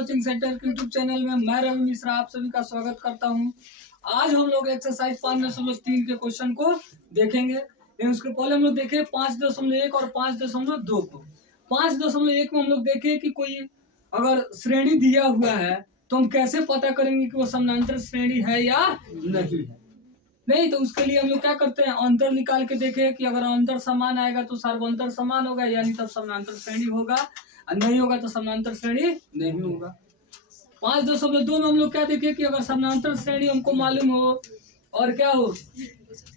Coaching centre के YouTube channel में मैं रवि मिश्रा आप सभी का स्वागत करता हूं। आज हम लोग एक्सरसाइज 5.3 के क्वेश्चन को देखेंगे। लेकिन उसके पहले हम लोग देखें 5.1 और 5.2 को। 5.1 में हम लोग देखें कि कोई अगर श्रेणी दिया हुआ है तो हम कैसे पता करेंगे कि वो समानांतर श्रेणी है या नहीं है। नहीं तो उसके लिए हम लोग क्या करते हैं, अंतर निकाल के देखें कि अगर अंतर समान आएगा तो सर्वांतर समान होगा, यानी तब समानांतर श्रेणी होगा, और नहीं होगा तो समानांतर श्रेणी नहीं होगा। 5.2 में हम लोग क्या देखें कि अगर समानांतर श्रेणी हमको मालूम हो और क्या हो,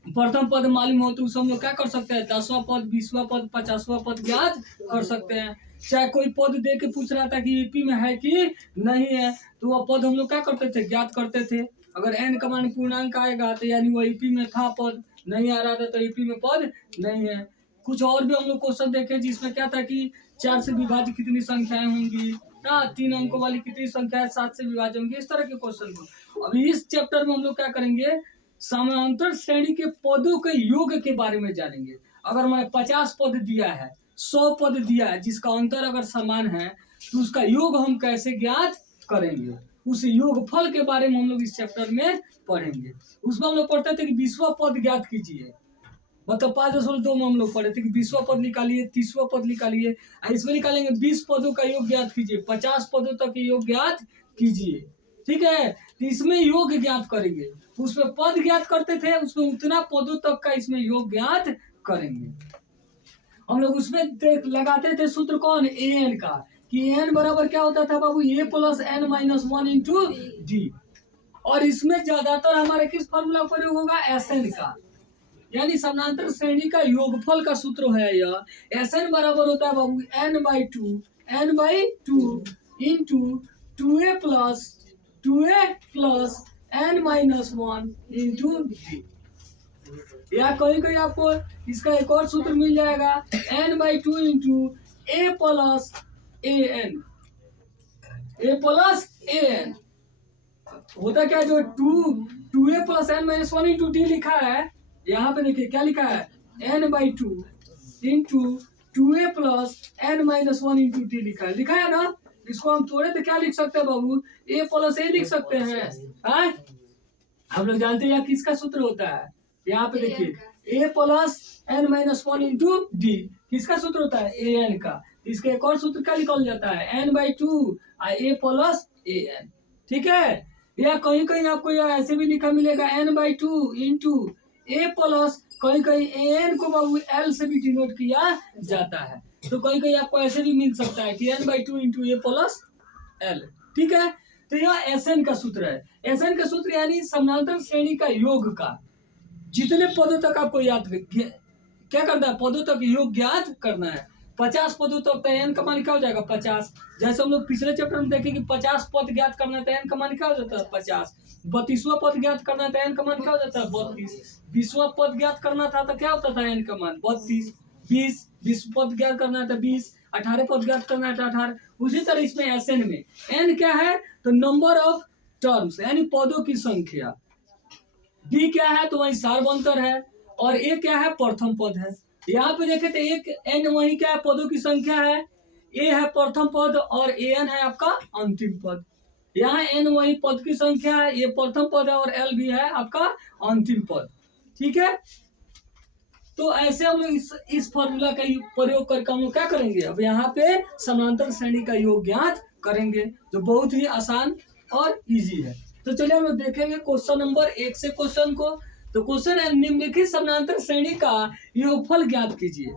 प्रथम पद मालूम हो, तो उसे हम लोग क्या कर सकते हैं, 10वां पद, 20वां पद, 50वां पद ज्ञात कर सकते हैं। चाहे कोई पद दे के पूछ रहा था कि ईपी में है कि नहीं है, तो वह पद हम लोग क्या करते थे, ज्ञात करते थे। अगर n का मान पूर्णांक आएगा तो यानी वो ईपी में था पद, नहीं आ रहा था तो ईपी में पद नहीं है। कुछ और भी हम लोग क्वेश्चन देखे जिसमें क्या था कि 4 से विभाज्य कितनी संख्याएं होंगी, 3 अंकों वाली कितनी संख्याएं 7 से विभाज्य होंगी, इस तरह के क्वेश्चन को। अभी इस चैप्टर में हम लोग क्या करेंगे, समानांतर श्रेणी के पदों के योग के बारे में जानेंगे। अगर मैंने 50 पद दिया है, 100 पद दिया है, जिसका अंतर अगर समान है तो उसका योग हम कैसे ज्ञात करेंगे, उस योगफल के बारे में हम लोग इस चैप्टर में पढ़ेंगे। उसमें हम लोग पढ़ते थे कि 20वां पद ज्ञात कीजिए, मतलब 5.2 में हम लोग पढ़े थे कि 20वां पद निकालिए, 30वां पद निकालिए, इसमें निकालेंगे 20 पदों का योग ज्ञात कीजिए, 50 पदों तक योग ज्ञात कीजिए। ठीक है, तो इसमें योग ज्ञात करेंगे। उसमें पद ज्ञात करते थे, उसमें उतना पदों तक का इसमें योग ज्ञात करेंगे। हम लोग उसमें लगाते थे सूत्र कौन, an का, कि n बराबर क्या होता था बाबू, a plus n minus 1 into D. और इसमें ज्यादातर हमारे किस फॉर्मूला प्रयोग होगा, Sn का, यानी समानांतर श्रेणी का योगफल का सूत्र है यह। Sn बराबर होता है बाबू n/2 into 2a plus n minus 1 into D. या कहीं आपको इसका एक और सूत्र मिल जाएगा, n/2 into a plus an। होता क्या, जो 2a plus n minus 1 into D लिखा है, यहाँ पे देखिए क्या लिखा है, n/2 into 2a plus n minus 1 into D लिखा है ना। इसको हम थोड़े तो क्या लिख सकते हैं बाबू, a प्लस a लिख सकते हैं। हम लोग जानते हैं किसका सूत्र होता है, यहाँ पे देखिए a plus n minus 1 into D किसका सूत्र होता है, an का। इसका एक और सूत्र क्या निकल जाता है, n/2 a प्लस an। ठीक है, या कहीं आपको यह ऐसे भी लिखा मिलेगा, n/2 इंटू a प्लस, कहीं an को बाबू l से भी डिनोट किया जाता है, तो कहीं आपको ऐसे भी मिल सकता है कि n/2 into a plus l। ठीक है, तो यह Sn का सूत्र है। Sn का सूत्र यानी समानांतर श्रेणी का योग का जितने पदों तक आपको याद क्या करना है, पदों तक योग ज्ञात करना है। 50 पदों तक तो n का मान क्या हो जाएगा, 50। जैसे हम लोग पिछले चैप्टर में देखें कि 50 पद ज्ञात करना है तो n का मान क्या हो जाता है, 50। 32वां पद ज्ञात करना है तो n का मान क्या हो जाता है, 32। 20वां पद ज्ञात करना था तो क्या होता था n का मान, 32। 20 पद ज्ञात करना है तो 20। 18 पद ज्ञात करना है तो 18। उसी तरह इसमें Sn में n क्या है, तो नंबर ऑफ टर्म्स यानी पदों की संख्या। d क्या है, तो वही सार्वंतर है, और a क्या है, प्रथम पद है। यहाँ पे देखे तो एक n वही क्या है, पदों की संख्या है, a है प्रथम पद और an है आपका अंतिम पद। यहाँ n वही पद की संख्या है, ये प्रथम पद है, और l भी है आपका अंतिम पद। ठीक है, तो ऐसे हम लोग इस फॉर्मूला का प्रयोग करके हम लोग क्या करेंगे, अब यहाँ पे समानांतर श्रेणी का योग ज्ञात करेंगे, जो बहुत ही आसान और इजी है। तो चलिए हम लोग देखेंगे क्वेश्चन नंबर 1 से क्वेश्चन को। तो क्वेश्चन है, निम्नलिखित समानांतर श्रेणी का योगफल ज्ञात कीजिए।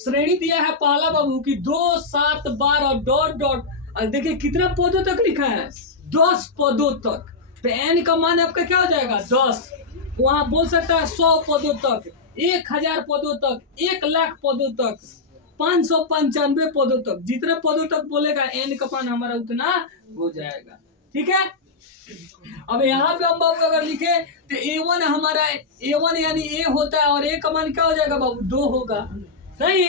श्रेणी दिया है पहला बाबू की 2, 7, 12 डॉट डॉट, और देखिए कितना पदों तक लिखा है, 10 पदों तक। तो n का मान आपका क्या हो जाएगा, 10। वहां बोल सकता है 100 पदों तक, 1000 पदों तक, 1,00,000 पदों तक, 595 पदों तक। जितने पदों तक बोलेगा n का मान हमारा उतना हो जाएगा। ठीक है, अब यहाँ पे हम बाबू अगर लिखे तो a1 हमारा, a1 यानी a होता है, और a का मान क्या हो जाएगा बाबू, 2 होगा, सही।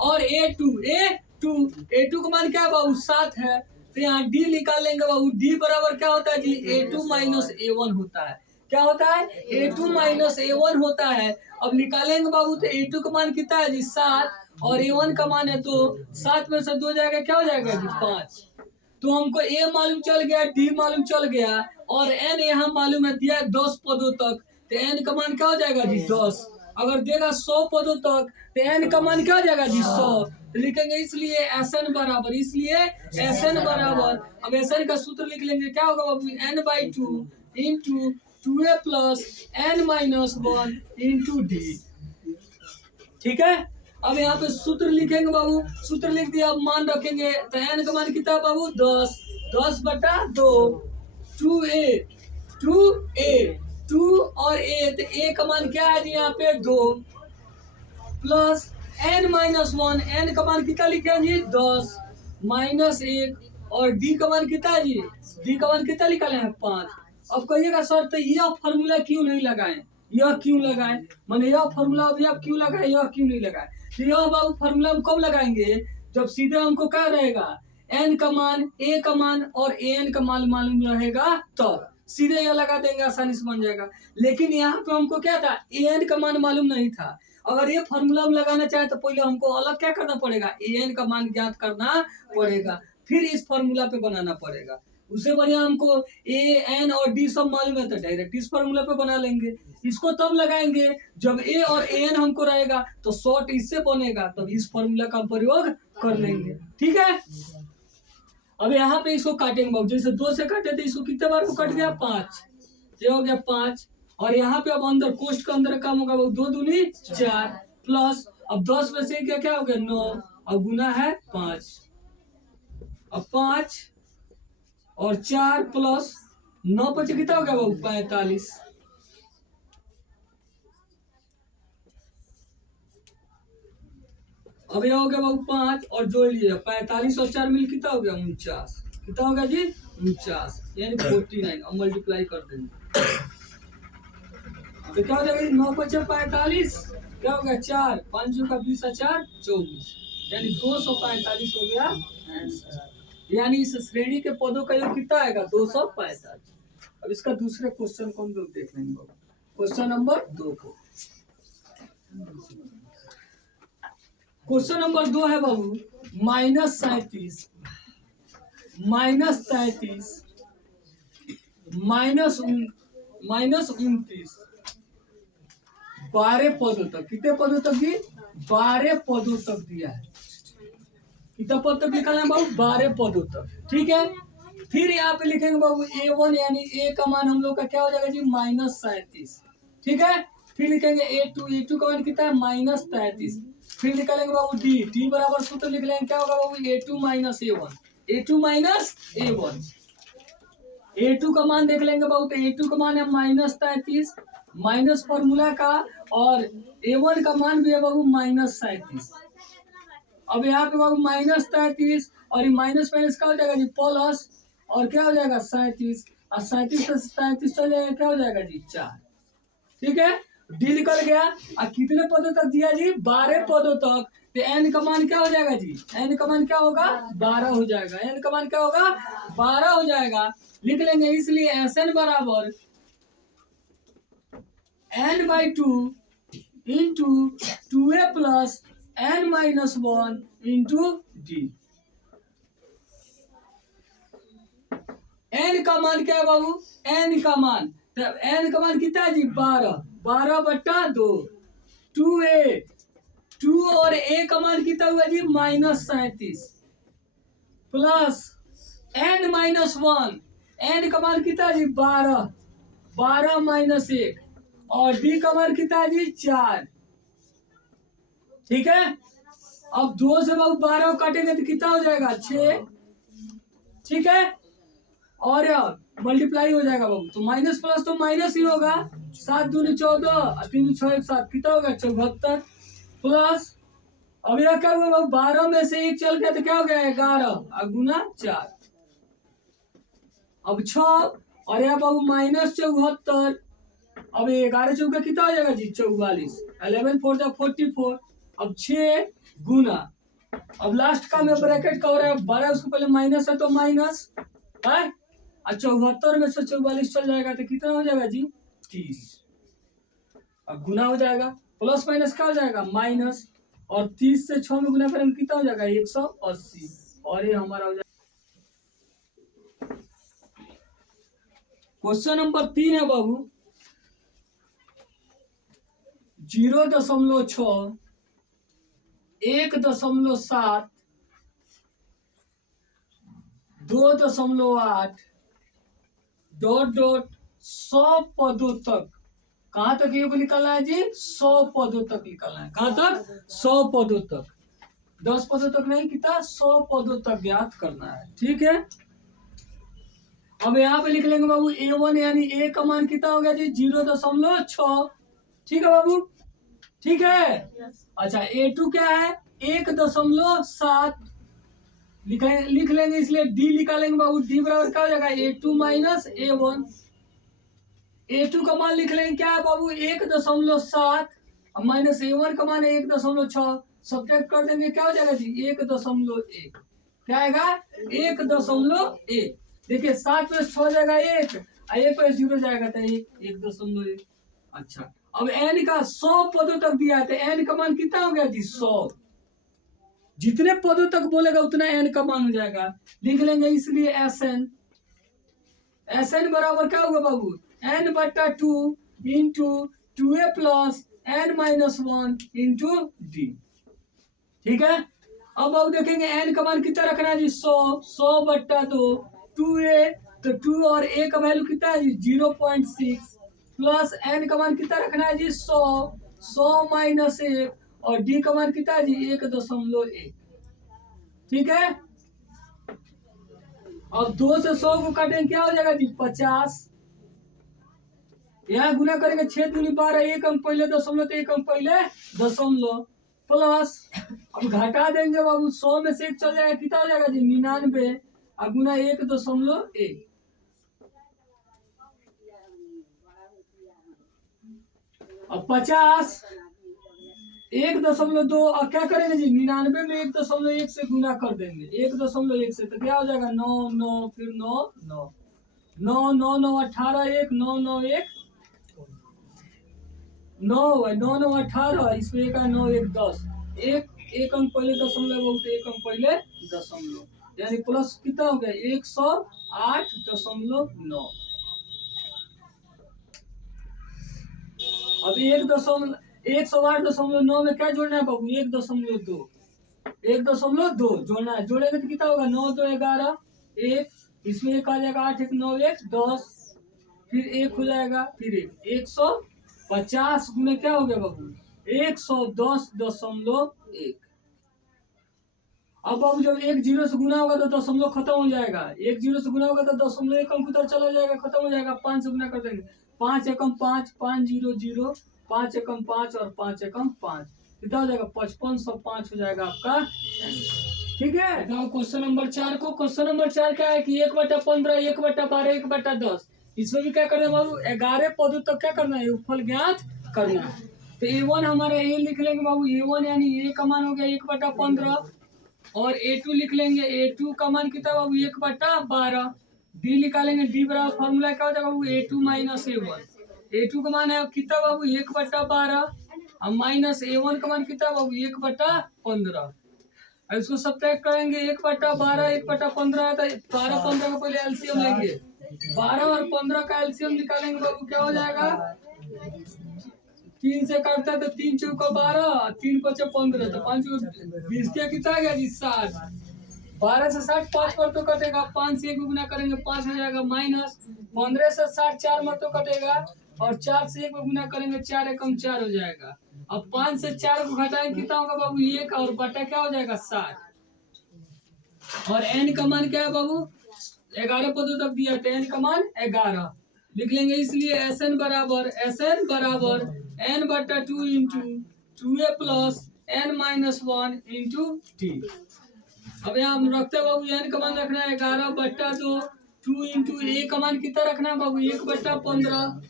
और a2 का मान क्या है बाबू, 7 है। तो यहाँ d निकाल लेंगे बाबू, d बराबर क्या होता है जी, a2 माइनस a1 होता है। क्या होता है, a2 माइनस a1 होता है। अब निकालेंगे बाबू तो a2 का मान कितना है जी, 7, और a1 का मान है 2। 7 में से 2 जाएगा, क्या हो जाएगा जी, 5। तो हमको ए मालूम चल गया, डी मालूम चल गया और एन यहाँ मालूम है दिया है 10 पदों तक, तो एन का मान क्या हो जाएगा जी 10। अगर देगा 100 पदों तक तो एन का मान क्या हो जाएगा जी 100। तो लिखेंगे इसलिए एसएन बराबर, इसलिए एसएन बराबर, अब एसएन का सूत्र लिख लेंगे, क्या होगा बाबू n/2 into 2a plus n-1 into D. ठीक है, अब यहाँ पे सूत्र लिखेंगे बाबू, सूत्र लिख दिया, अब मान रखेंगे तो एन का मान कितना बाबू 10, 10/2 2 और ए, तो ए का मान क्या है जी यहाँ पे 2 प्लस n-1, एन का मान कितना लिखे हैं जी 10 -1 और डी का मान कितना है जी, डी का मान कितना निकाले हैं 5। अब कहिएगा सर तो यह फॉर्मूला क्यों नहीं लगाए, यह क्यों लगाए, मैंने यह फॉर्मूला अभी आप क्यों लगाए, यह क्यों नहीं लगाए। तो यह बाबू फॉर्मूला हम कब लगाएंगे, जब सीधे हमको क्या रहेगा एन का मान, ए का मान और एन का मान मालूम रहेगा तो सीधे यह लगा देंगे, आसानी से बन जाएगा। लेकिन यहाँ पे हमको क्या था, एन का मान मालूम नहीं था। अगर ये फॉर्मूला हम लगाना चाहे तो पहले हमको अलग क्या करना पड़ेगा, एन का मान ज्ञात करना पड़ेगा, फिर इस फॉर्मूला पे बनाना पड़ेगा। उससे बढ़िया हमको ए एन और डी सब मालूम है तो डायरेक्ट इस फॉर्मूला पे बना लेंगे। इसको तब लगाएंगे जब ए और एन हमको रहेगा तो शॉर्ट इससे बनेगा, तब इस फॉर्मूला का प्रयोग कर लेंगे। ठीक है, अब यहाँ पे इसको काटेंगे बाबू, जैसे 2 से काटे थे, इसको कितने बार को कट गया 5, ये हो गया 5 और यहाँ पे अब अंदर कोष्ट का अंदर काम होगा बाबू 2 दूनी 4 प्लस, अब 10 में से क्या क्या हो गया 9, अब गुना है 5, अब 5 और 4 प्लस 9 बचे कितना हो गया बाबू 45। अब यह हो गया बाबू 5 और जोड़ लीजिए 45 और 4 मिल कितना हो गया 49, कितना हो गया जी 49 यानी 49, अब मल्टीप्लाई कर देंगे तो क्या हो जाएगा 9 बचे 45, क्या हो गया 4 5 का 20 और 4 24 यानी 245 हो गया आंसर। यानी इस श्रेणी के पदों का योग कितना आएगा 245। अब इसका दूसरे क्वेश्चन को हम लोग देख लेंगे बाबू, क्वेश्चन नंबर 2 को। क्वेश्चन नंबर 2 है बाबू -37 -33 -29 12 पदों तक, कितने पदों तक जी 12 पदों तक दिया है। कितना पद तक निकालना है बाबू 12 पदों तक। ठीक है, फिर यहाँ पे लिखेंगे बाबू a1 यानी a का मान हम लोग का क्या हो जाएगा जी -37। ठीक है, फिर लिखेंगे a2 का मान कितना है -33। फिर निकालेंगे बाबू d बराबर सूत्र लिख लेंगे, क्या होगा बाबू a2 - a1 a2 का मान देख लेंगे बाबू, तो a2 का मान है -33 माइनस फॉर्मूला का, और a1 का मान भी है बाबू -37। अब यहाँ पे बाबू -33 और ये माइनस माइनस क्या हो जाएगा जी प्लस, और क्या हो जाएगा 37 और 37 से 37 चल जाएगा, क्या हो जाएगा जी 4। ठीक है, डी निकल गया। और कितने पदों तक दिया जी 12 पदों तक, तो एन का मान क्या हो जाएगा जी, एन का मान क्या होगा 12 हो जाएगा, एन का मान क्या होगा 12 हो जाएगा। लिख लेंगे इसलिए एस एन बराबर n/2 into 2a plus n-1 into d. N का मान क्या है बाबू, एन का मान, तब एन का मान कितना है जी 12/2 2a 2 और a का मान कितना हुआ जी -37 प्लस n-1, एन का मान कितना है जी 12 -1 और डी का मान कितना है जी 4। ठीक है, अब 2 से बाबू 12 काटेंगे तो कितना हो जाएगा 6। ठीक है, और मल्टीप्लाई हो जाएगा बाबू, तो माइनस प्लस तो माइनस ही होगा, 7 दूनी 14 और 3 6 7 कितना होगा 74 प्लस, अब यह क्या हुआ बाबू 12 में से 1 चल गया तो क्या हो गया 11 और गुना 4, अब 6 और यह बाबू -74, अब 11 चौका कितना हो जाएगा जी 44, 11 4 जा 44, अब 6 गुना, अब लास्ट का में ब्रैकेट का हो रहा है 12, उसको पहले माइनस है तो माइनस है, और 74 में से 44 चल जाएगा तो कितना हो जाएगा जी 30, अब गुना हो जाएगा, प्लस माइनस क्या हो जाएगा माइनस, और 30 से 6 में गुना करेंगे कितना हो जाएगा 180, और ये हमारा हो जाएगा क्वेश्चन नंबर 3 है बाबू 0.6 1.7 2.8 डॉट डॉट 100 पदों तक। कहाँ तक ये को निकालना है जी? 100 पदों तक निकालना है। कहाँ तक? 100 पदों तक। 10 पदों तक नहीं, कितना? 100 पदों तक ज्ञात करना है। ठीक है, अब यहाँ पे लिख लेंगे बाबू A1 यानी A का मान कितना हो गया जी? 0.6। ठीक है बाबू, ठीक है। अच्छा A2 क्या है? 1.7 लिख लेंगे, इसलिए D निकालेंगे बाबू। D बराबर क्या हो जाएगा? A2 minus A1। A2 का मान लिख लेंगे, क्या है बाबू? 1.7 माइनस A1 का मान है 1.6। सब्ट्रैक्ट कर देंगे, क्या हो जाएगा जी? 1.1। क्या आएगा? 1.1। देखिए 7 प्लस 6 जाएगा 1, 1 प्लस 0 जाएगा तो 1.1। अच्छा अब n का 100 पदों तक दिया है, तो n का मान कितना हो गया जी? 100। जितने पदों तक बोलेगा उतना n का मान हो जाएगा। लिख लेंगे इसलिए Sn बराबर क्या होगा बाबू? n/2 into 2a plus n-1 into d। ठीक है, अब बाबू देखेंगे n का मान कितना रखना है जी? 100/2 2a, तो 2 और a का वैल्यू कितना है जी? 0.6 प्लस n का मान कितना रखना है जी? 100 माइनस 1 और d का मान कितना है जी? 1.1। ठीक है, अब 2 से 100 को काटेंगे, क्या हो जाएगा जी? 50। यहाँ गुना करेंगे 6 दूनी 12, 1 अंक पहले दशमलव, तो 1 अंक पहले दशमलव प्लस, अब घटा देंगे बाबू, 100 में से 1 चल जाएगा, कितना हो जाएगा जी? 99 और गुना 1.1। अब 50 1.2 और क्या करेंगे जी? 99 में 1.1 से गुना कर देंगे, 1.1 से, तो क्या हो जाएगा? 9 9 फिर 9 9 9 9 9 18 1 9 9 1 9 9 9 18, इसमें 1 9 1 10, एक अंक पहले दशमलव बहुत, 1 अंक पहले दशमलव, यानी प्लस कितना हो गया? 108.9। अब 108.9 में क्या जोड़ना है बाबू? 1.2, 1.2 जोड़ना है। जोड़ेंगे तो कितना होगा? 9 2 11 1, इसमें 1 आ जाएगा, 8 1 9 1 10, फिर 1 हो जाएगा, फिर 150 गुना क्या हो गया बाबू? 110.1। अब बाबू जब 1 0 से गुना होगा तो दशमलव खत्म हो जाएगा, 1 0 से गुना होगा तो दशमलव एक अंक उधर चला जाएगा, खत्म हो जाएगा। 5 से गुना कर देंगे, 5 एकम 5 5 0 0, 5 एकम 5 और 5 एकम 5, कितना हो जाएगा? 5505 हो जाएगा आपका। ठीक है, क्वेश्चन नंबर 4 को। क्वेश्चन नंबर 4 क्या है कि 1/15 1/12 1/10, इसमें भी क्या करना है बाबू? 11 पदों तक क्या करना है? फल ज्ञात करना है। तो A1 हमारे A लिख लेंगे बाबू, A1 यानी A का मान हो गया 1/15 और A2 लिख लेंगे, A2 का मान कितना बाबू? 1/12। D निकालेंगे, D बराबर फॉर्मूला क्या हो जाएगा बाबू? A2 minus A1। A2 का मान है कितना बाबू? 1/12 और माइनस A1 का मान कितना बाबू? 1/15। अब इसको सब्ट्रैक्ट करेंगे, 1/12 1/15 तो 12 15 का पहले एलसीएम लेंगे, 12 और 15 का एलसीएम निकालेंगे बाबू, क्या हो जाएगा? 3 से काटता है तो 3 चौका 12, 3 5 15, तो 5 20 के कितना आ गया जी? 60। 12 से 60 5 पर तो कटेगा, 5 से 1 गुना करेंगे 5 हो जाएगा, माइनस 15 से 60 4 मत तो कटेगा, और 4 से 1 गुना करेंगे 4 एकम 4 हो जाएगा। अब 5 से 4 को घटाएंगे, कितना होगा बाबू? 1 और बटा क्या हो जाएगा? 60। और n का मान क्या है बाबू? 11 पदों तक दिया है, n का मान 11 लिख लेंगे, इसलिए Sn बराबर n/2 into 2a plus n-1 into T. अब यहाँ हम रखते हैं बाबू, n का मान रखना है 11/2, 2 इंटू a का मान कितना रखना है बाबू? 1/15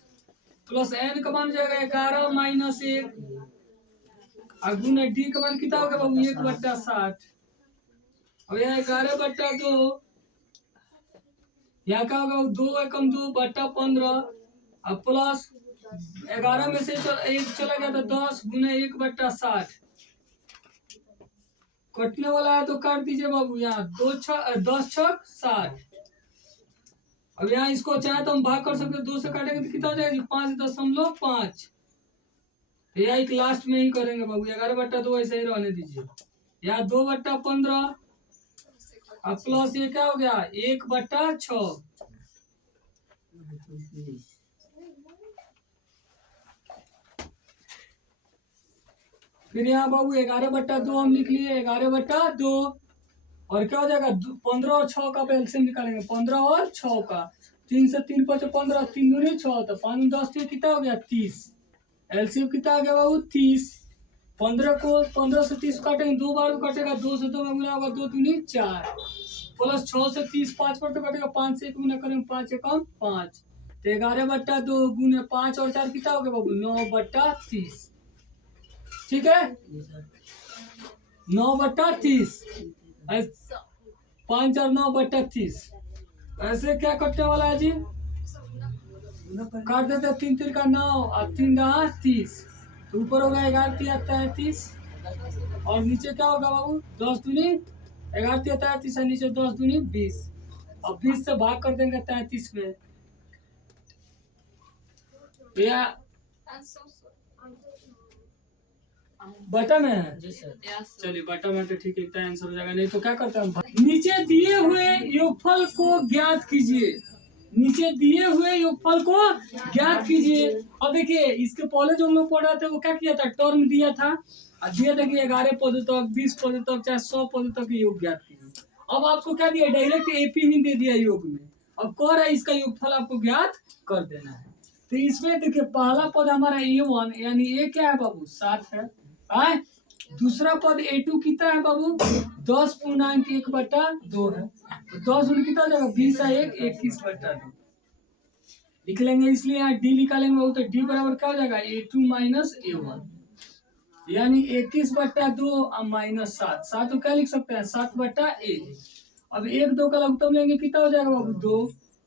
प्लस n का मान जाएगा 11 माइनस 1 और गुना d का मान कितना होगा बाबू? 1/60। अब यहाँ 11/2, यहाँ का होगा 2 एकम 2/15 और प्लस 11 में से 1 चला गया तो 10 गुना 1/60, कटने वाला है तो काट दीजिए बाबू। यहाँ 10 छक 60, अब यहाँ इसको चाहे तो हम भाग कर सकते हैं, 2 से काटेंगे तो कितना हो जाएगा जी 5.5। यहाँ एक लास्ट में ही करेंगे बाबू, 11/2 ऐसे ही रहने दीजिए। यहाँ 2/15 अब प्लस ये क्या हो गया 1/6। फिर यहाँ बाबू 11/2 हम लिख लिए, 11/2 और क्या हो जाएगा 15 और 6 का एलसीएम निकालेंगे, 15 और 6 का, 3 से 3 5 15, 3 दूनी 6, तो 5 10 कितना हो गया 30। एलसीएम कितना आ गया बाबू 30। 15 से 30 काटेंगे, 2 बार कटेगा, 2 से 2 में गुना होगा, 2 दूनी 4, प्लस 6 से 30 5 पर तो कटेगा, 5 से 1 गुना करेंगे, 5 एकम 5, तो 11/2 गुने 5 और 4 कितना हो गया बाबू 9/30। ठीक है 9/30, 5 और 9/30। ऐसे क्या कटने वाला है जी, काट देते 3 3 का 9 और 3 10 30, तो ऊपर हो गया 11 33 और नीचे क्या होगा बाबू 10 दूनी 11 33 और नीचे 10 दूनी 20, और 20 से भाग कर देंगे 33 में, या बटा में है। चलिए बटा में तो ठीक है, इतना आंसर हो जाएगा। नहीं तो क्या करते हैं, नीचे दिए हुए योगफल को ज्ञात कीजिए, नीचे दिए हुए योगफल को ज्ञात कीजिए। अब देखिए इसके पहले जो हम लोग पढ़ रहे थे वो क्या किया था, टर्म दिया था और दिया था कि 11 पदों तक 20 पदों तक चाहे 100 पदों तक योग ज्ञात कीजिए। अब आपको क्या दिया, डायरेक्ट एपी ही दे दिया योग में, अब कह रहा है इसका योगफल आपको ज्ञात कर देना है। तो इसमें देखिए पहला पद हमारा A1 यानी ए क्या है बाबू 7 है, दूसरा पद A2 कितना है बाबू 10.1/2 है, तो 10 कितना हो जाएगा 20 और 1 21/2 लिख लेंगे, इसलिए यहाँ डी निकालेंगे बाबू, तो डी बराबर क्या हो जाएगा A2 माइनस A1 यानी 21/2 और माइनस 7, 7 को क्या लिख सकते हैं 7/1। अब 1 2 का लघुत्तम लेंगे कितना हो जाएगा बाबू 2,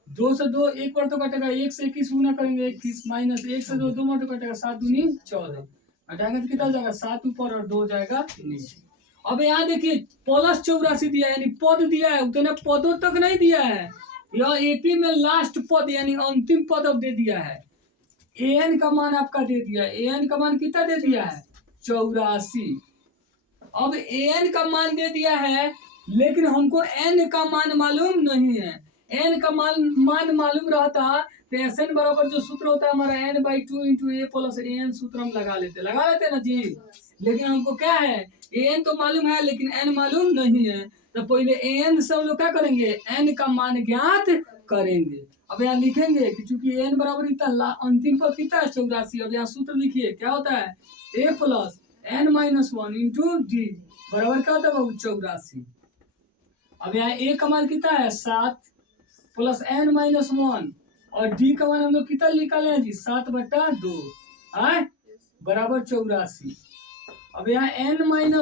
2 से 2 1 पर तो कटेगा, 1 से 21 गुना करेंगे 21 माइनस 1 से 2 2 पर तो कटेगा, 7 दूनी 14, हटाएंगे तो कितना हो जाएगा 7 ऊपर और 2 जाएगा नीचे। अब यहाँ देखिए प्लस 84 दिया है, यानी पद दिया है, उतने पदों तक नहीं दिया है, यह एपी में लास्ट पद यानी अंतिम पद अब दे दिया है। एन का मान आपका दे दिया, एन का मान कितना दे दिया है 84। अब एन का मान दे दिया है लेकिन हमको एन का मान मालूम नहीं है, एन का मान मालूम रहता तो एन बराबर जो सूत्र होता है हमारा n/2 इंटू ए प्लस एन सूत्र हम लगा लेते ना जी, लेकिन हमको क्या है एन तो मालूम है लेकिन एन मालूम नहीं है, तो पहले एन से हम लोग क्या करेंगे एन का मान ज्ञात करेंगे। अब यहाँ लिखेंगे कि चूंकि एन बराबर इतना अंतिम पद कितना है 84, अब यहाँ सूत्र लिखिए क्या होता है ए प्लस n-1 इंटू डी बराबर क्या होता है बाबू 84। अब यहाँ ए का मान कितना है 7 प्लस n-1 और डी का मान हम लोग कितना निकाले हैं जी 7/2 बराबर 84। अब यहाँ n-1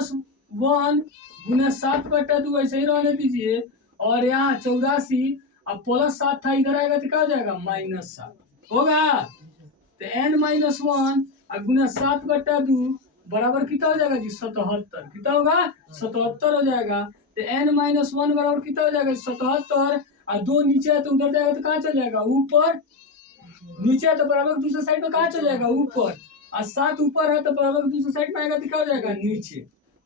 गुना 7/2 ऐसे ही रहने दीजिए, और यहाँ 84 अब प्लस 7 था इधर आएगा तो क्या हो जाएगा -7 होगा, तो n-1 और गुना 7/2 बराबर कितना हो जाएगा जी 77, कितना होगा 77 हो जाएगा, तो n-1 बराबर कितना हो जाएगा 77 और 2 नीचे है तो उधर जाएगा तो कहाँ चल जाएगा ऊपर, नीचे है तो बराबर दूसरे साइड में कहाँ चल जाएगा ऊपर, और 7 ऊपर है तो बराबर दूसरे साइड में आएगा तो क्या हो जाएगा नीचे।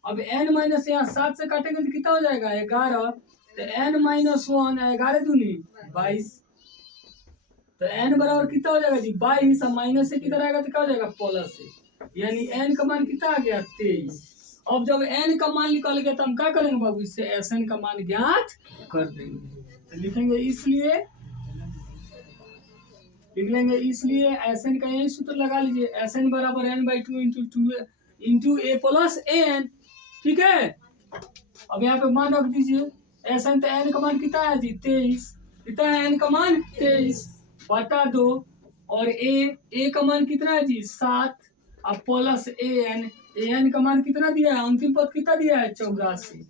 अब n माइनस यहाँ 7 से काटेंगे तो कितना हो जाएगा 11, तो n-1 11 दूनी 22, तो n बराबर कितना हो जाएगा जी 22 और माइनस से किधर आएगा तो क्या हो जाएगा प्लस से, यानी n का मान कितना आ गया 23। अब जब n का मान निकल गया तो हम क्या करेंगे बाबू इससे Sn का मान ज्ञात कर देंगे, तो लिखेंगे इसलिए लिख लेंगे, इसलिए Sn का यही सूत्र लगा लीजिए, Sn बराबर n/2 इंटू ए प्लस एन, ठीक है। अब यहाँ पे मान रख दीजिए, Sn तो n का मान कितना है जी 23, कितना है n का मान 23/2 और a का मान कितना है जी 7 अब प्लस an का मान कितना दिया है, अंतिम पद कितना दिया है 84।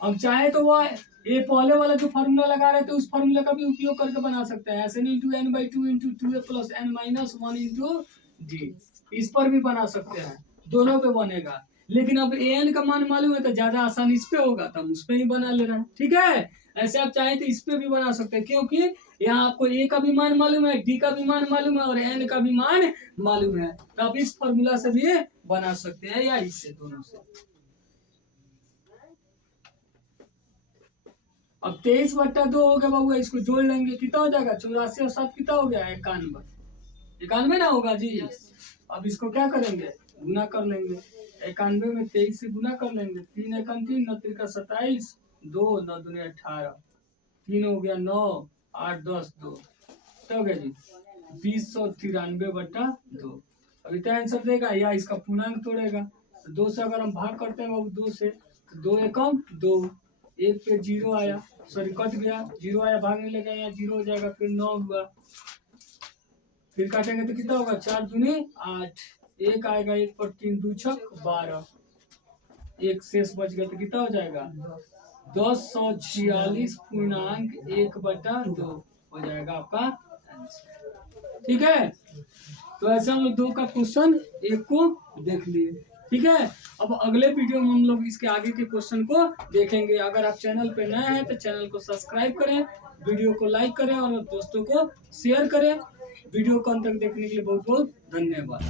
अब चाहे तो वह ये पहले वाला जो फार्मूला लगा रहे थे उस फार्मूला का भी उपयोग करके बना सकते हैं, Sn into n/2 into 2a plus n-1 into D, इस पर भी बना सकते हैं, दोनों पे बनेगा। लेकिन अब एन का मान मालूम है तो ज्यादा आसान इस पे होगा, तो हम उस पे ही बना ले रहे हैं। ठीक है, ऐसे आप चाहें तो इस पे भी बना सकते हैं, क्योंकि यहाँ आपको ए का भी मान मालूम है, डी का भी मान मालूम है और एन का भी मान मालूम है, तो आप इस फॉर्मूला से भी बना सकते हैं या इससे, दोनों से। अब 23/2 हो गया बाबू, इसको जोड़ लेंगे, कितना हो जाएगा? 84 और 7 कितना हो गया? 91। 91 ना होगा जी। अब इसको क्या करेंगे? गुना कर लेंगे। 91 में 23 से गुना कर लेंगे। 3 एकम 3, 9 त्रिका 27, 2 9 दूनी 18, 3 हो गया 9, 8 10 2, तो हो गया जी 2093/2। अब इतना आंसर देगा या इसका पूर्णांक तोड़ेगा, तो 2 से अगर हम भाग करते हैं बाबू 2 से, तो 2 एकम 2, 1 पे 0 आया, सॉरी कट गया, 0 आया, भागने लगा, यहाँ 0 हो जाएगा, फिर 9 हुआ, फिर काटेंगे तो कितना होगा? 4 दूनी 8, 1 आएगा, 1 पर 3 2 छक 12, 1 शेष बच गया, तो कितना हो जाएगा? 1046.1/2 हो जाएगा आपका आंसर। ठीक है, तो ऐसे हम लोग 2 का क्वेश्चन 1 को देख लिए। ठीक है, अब अगले वीडियो में हम लोग इसके आगे के क्वेश्चन को देखेंगे। अगर आप चैनल पे नए हैं तो चैनल को सब्सक्राइब करें, वीडियो को लाइक करें और दोस्तों को शेयर करें। वीडियो को अंत तक देखने के लिए बहुत बहुत धन्यवाद।